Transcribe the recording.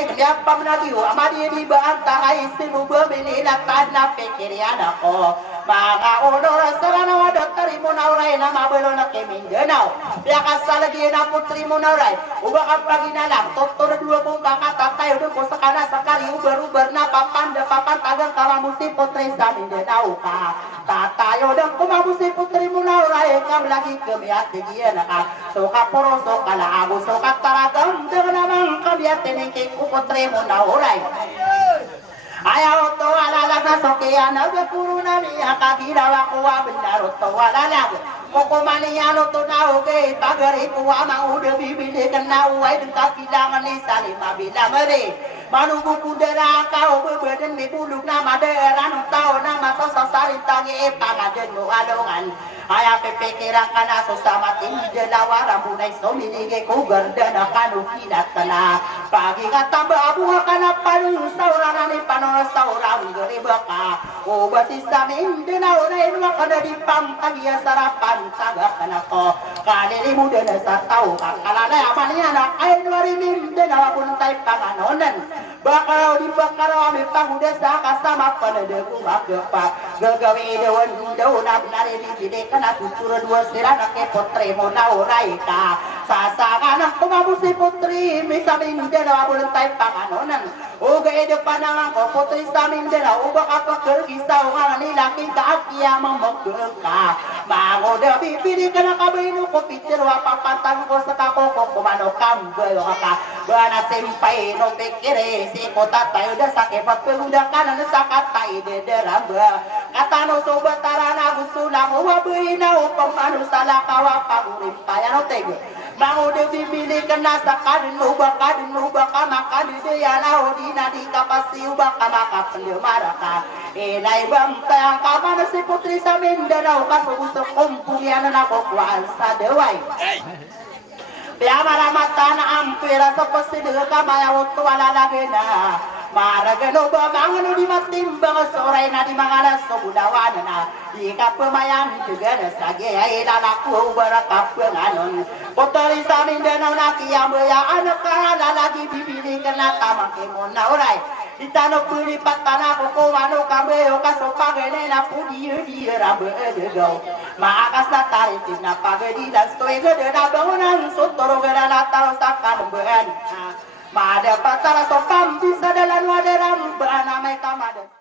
ini kenapa menagi amadi di bantah isimu bebili tanah pikirian aku mga ulo sarana wadot tarimu nauray na mabelo na kemingganaw ya kasal lagi na putri mo nauray ubah kapag inalang totoo dua kong kakatatay udah ko sakana sakali ubar-ubar na papanda papantagang kalamusi putri sa mingganaw ka tatayo dan kumamusi putri mo nauray kam lagi kemiat digiyan ka suka puro suka laago suka taragam dengan namang kemiat tiningking ku putri mo nauray ayaw to alalag na sokiyan nagpuro na niya kaginawa ko benar to alalag kukumaniyano to na okay pagari ko amang udah bibili ka na uway ng kakilangan ni salima bilamari manubukudera kau bebadan di buluk na madera ng tao na masasasarin tangi pangadan mo alungan ayaw pipikiran ka na susama tingin dalawa ramunay suminigay ko ganda na kanukinat ka na pagingat tamba abuha ka na panong saurana ni panong saurang gariba ka o basis namin dinaw na inwa ka na di pampagya sarapan taga ka na ko kalili mo din sa tao kang kalalay aman niya na ay nwarimin dinaw puntay panganonan baka di bakaraw may panguda sa kasama panada kumagapa gagawin daw na nariribili ka na tuturo dua sila na ke putri mo na uray ka sasaka na kumabusi putri may sabi mo dinaw puntay panganonan o gaya depan na ko putri sa amin dinaw o baka pagkagisaw nga nilaking kaakya mamagka mangoda bibili ka na kabayin ko pitir wapapantang ko sa kako ko kumano kambal ka bana sempay no pikire si kota tayo da sakit pagpeluda ka na sa katay de deramba katano sobatara na gusto na uwabuhin na upang ano sa lakawa pagurimpaya no tego mangoda bibili ka na sa kadin mo baka makadin de yana o di na di kapasi baka makapalumara ka inay bang kamana si putri sa Mindanao kaso gusto kong pulianan ako kuwaan sa deway kaya maramata na ang pera sa pasidil kamayawot ko wala lagi na maragano ba mga di matimbang soray na di mga nasubudawan na di ka pumayang juga na sagi ay lalako barakap nganon putri sa Mindanao na kiyambaya anak ka lalagi bibili ka na tamang kimon na oray itano puri patana ko ano kabe o kaso pagene na pudi di rabe go maakas na tarik na pagedi dan stoy gede na bangunan sutoro gede na taro sakan ben mada patara so pam bisa dalan waderam bana mai kamade